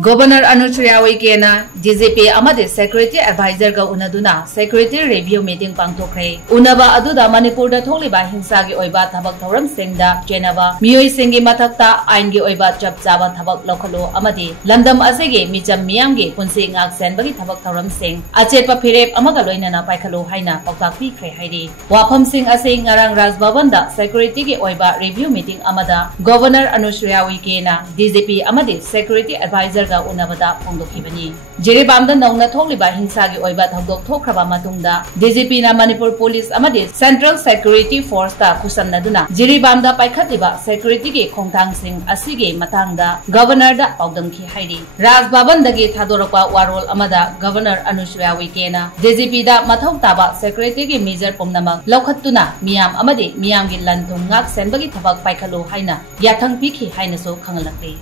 Governor Anushriyawi Kena DGP amade Security Advisor ga unaduna Security Review Meeting pangthokre unaba aduda Manipur da tholiba hingsa gi oiba thabak thoram singda jenaba miyoi singi mathakta ain gi oiba chap chaba thabak lokhalo amade landam asege micham miyam gi punsi ngak senbagi thabak thoram sing achepa phirep amaga loinana paikhalo haina pakpak pi khre hairi wafam sing ase ngarang Raj Bhavan da Security gi oiba Review Meeting amada Governor Anushriyawi Kena DGP amade Security Advisor ga unabada phongdokhibani Jiribamda nauna tholiba hingsa gi oiba thabdok thokraba matungda DGP na Manipur Police amade Central Security Force ta khusamnaduna Jiribamda paikhatliba security gi khongthang sing asige matangda Governor da paudamki hairi Raj Bhavan dagi thadorapa warol amada Governor Anushriyawi Kena DGP da mathau taba security gi measure pomnamak laukhattuna miyam amade miyam gi lanthum ngak senbagi thabak paikhalu haina yathang pikhi haina so khangalakte